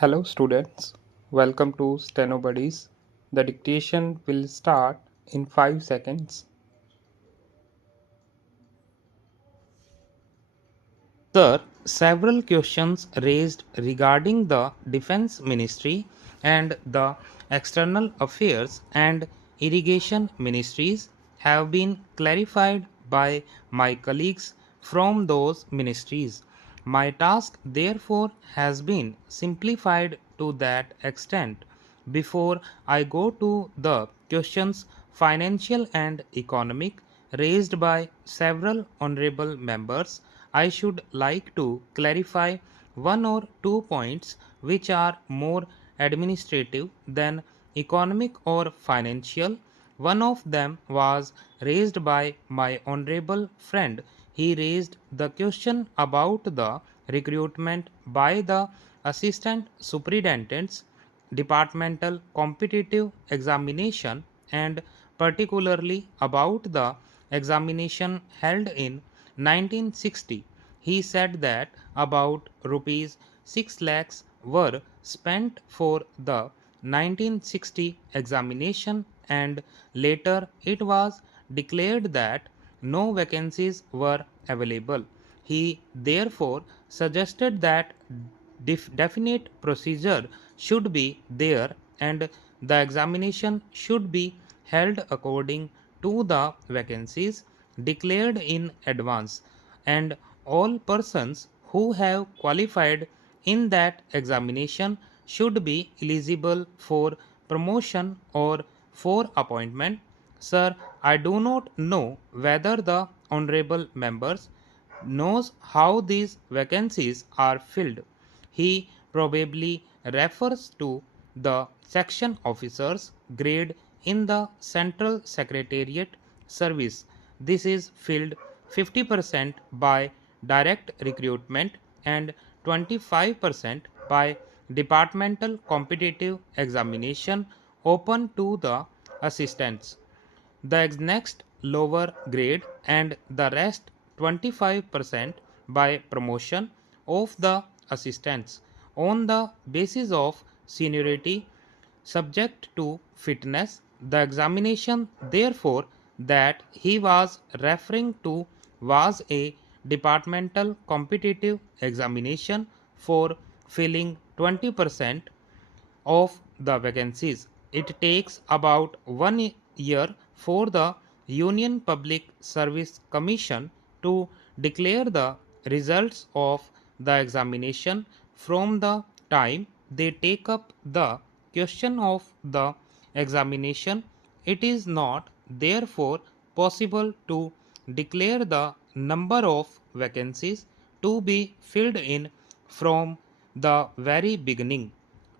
Hello students, welcome to Steno Buddies. The dictation will start in 5 seconds. Sir, several questions raised regarding the Defense Ministry and the External Affairs and Irrigation Ministries have been clarified by my colleagues from those ministries. My task, therefore, has been simplified to that extent. Before I go to the questions financial and economic raised by several honorable members, I should like to clarify one or two points which are more administrative than economic or financial. One of them was raised by my honorable friend. He raised the question about the recruitment by the assistant superintendents, departmental competitive examination, and particularly about the examination held in 1960. He said that about rupees 6 lakhs were spent for the 1960 examination, and later it was declared that no vacancies were available. He therefore suggested that definite procedure should be there and the examination should be held according to the vacancies declared in advance, and all persons who have qualified in that examination should be eligible for promotion or for appointment. Sir, I do not know whether the honorable members knows how these vacancies are filled. He probably refers to the section officers grade in the Central Secretariat service. This is filled 50% by direct recruitment and 25% by departmental competitive examination open to the assistants. The next lower grade, and the rest 25% by promotion of the assistants on the basis of seniority subject to fitness. The examination, therefore, that he was referring to was a departmental competitive examination for filling 20% of the vacancies. It takes about 1 year for the Union Public Service Commission to declare the results of the examination. From the time they take up the question of the examination, it is not therefore possible to declare the number of vacancies to be filled in from the very beginning.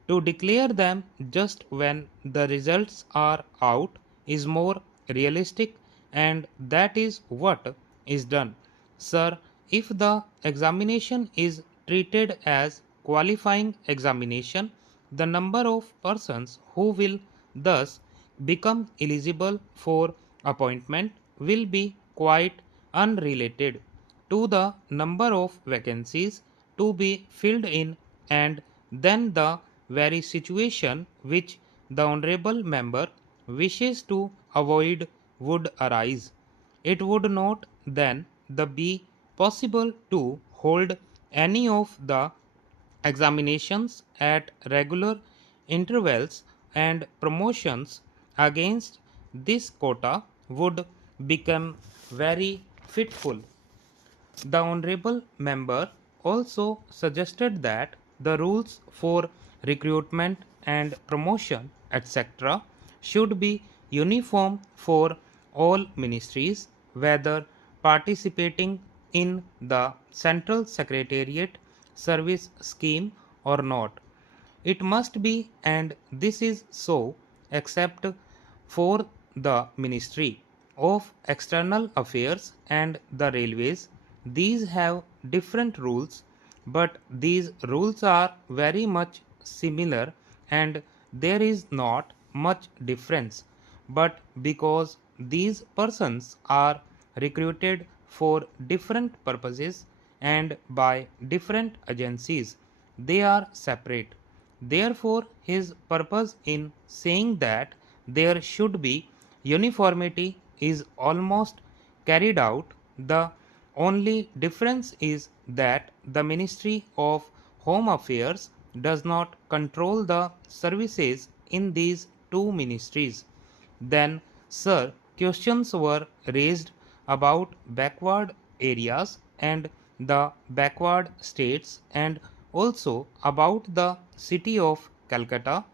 To declare them just when the results are out is more realistic, and that is what is done. Sir, if the examination is treated as qualifying examination, the number of persons who will thus become eligible for appointment will be quite unrelated to the number of vacancies to be filled in, and then the very situation which the honorable member wishes to avoid would arise. It would not then be possible to hold any of the examinations at regular intervals, and promotions against this quota would become very fitful. The honorable member also suggested that the rules for recruitment and promotion, etc., should be uniform for all ministries, whether participating in the Central Secretariat service scheme or not. It must be, and this is so, except for the Ministry of External Affairs and the Railways. These have different rules, but these rules are very much similar and there is not much difference. But because these persons are recruited for different purposes and by different agencies, they are separate. Therefore, his purpose in saying that there should be uniformity is almost carried out. The only difference is that the Ministry of Home Affairs does not control the services in these two ministries. Then, sir, questions were raised about backward areas and the backward states, and also about the city of Calcutta.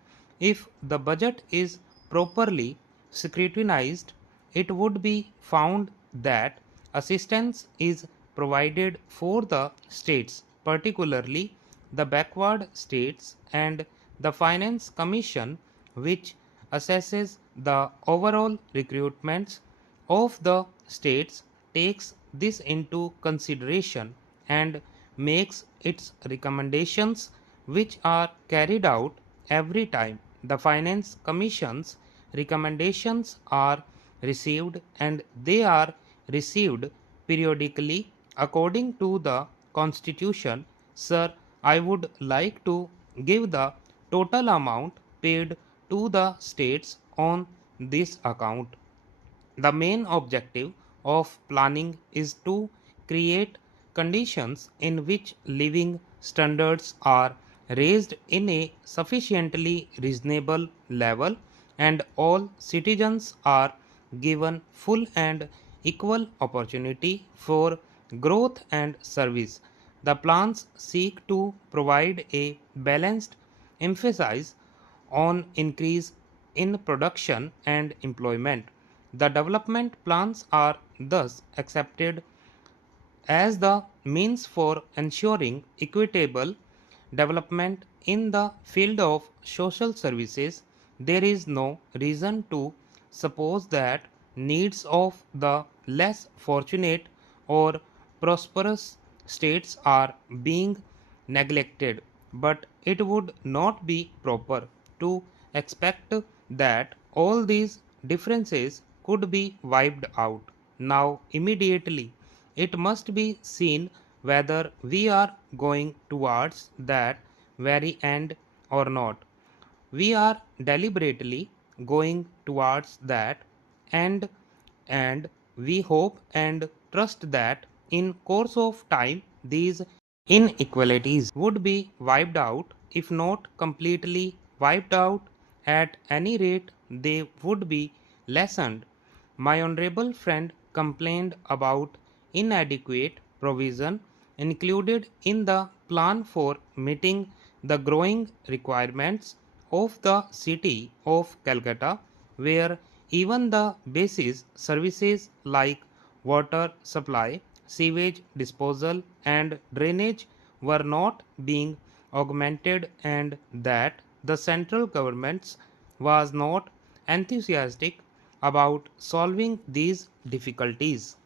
If the budget is properly scrutinized, it would be found that assistance is provided for the states, particularly the backward states, and the Finance Commission, which assesses the overall recruitments of the states, takes this into consideration and makes its recommendations, which are carried out every time the Finance Commission's recommendations are received, and they are received periodically according to the Constitution. Sir, I would like to give the total amount paid to the states on this account. The main objective of planning is to create conditions in which living standards are raised in a sufficiently reasonable level and all citizens are given full and equal opportunity for growth and service. The plans seek to provide a balanced emphasis on increase in production and employment. The development plans are thus accepted as the means for ensuring equitable development in the field of social services. There is no reason to suppose that needs of the less fortunate or prosperous states are being neglected, but it would not be proper to expect that all these differences could be wiped out now immediately. It must be seen whether we are going towards that very end or not. We are deliberately going towards that end, and we hope and trust that in course of time these inequalities would be wiped out. If not completely wiped out, at any rate they would be lessened. My honorable friend complained about inadequate provision included in the plan for meeting the growing requirements of the city of Calcutta, where even the basic services like water supply, sewage disposal, and drainage were not being augmented, and that the central government was not enthusiastic about solving these difficulties.